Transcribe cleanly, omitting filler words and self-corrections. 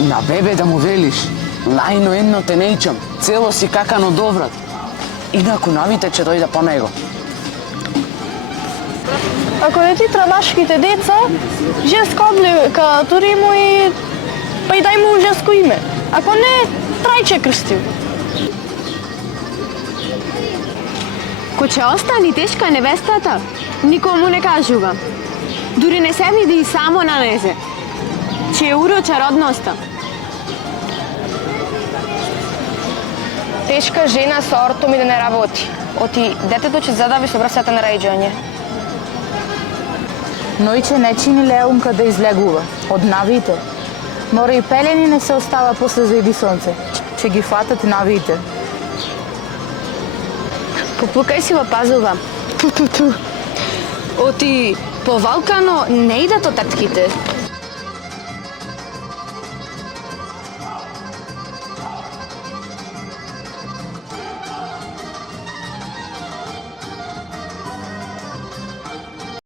На бебе да му велиш, лајно едно те нејчам, цело си какано доврат. Инаку навите ќе дојде по него. Ако не ти трабашките деца, женска облека тури му и па и дај му женско име. Ако не, трајче крстил. Ко ќе остани тешка невестата, никому не кажува. Дури не се види и само на незе. Ќе уроча родноста. Тешка жена со ортом и да не работи. Оти детето ќе задави со брсата на раѓање. Нојче не чини леунка да излегува. Од навиите. Мора и пелени не се остава после зајди сонце. Че ги фатат навиите. Попукај си во пазува. Оти по Валкано не идат од татките.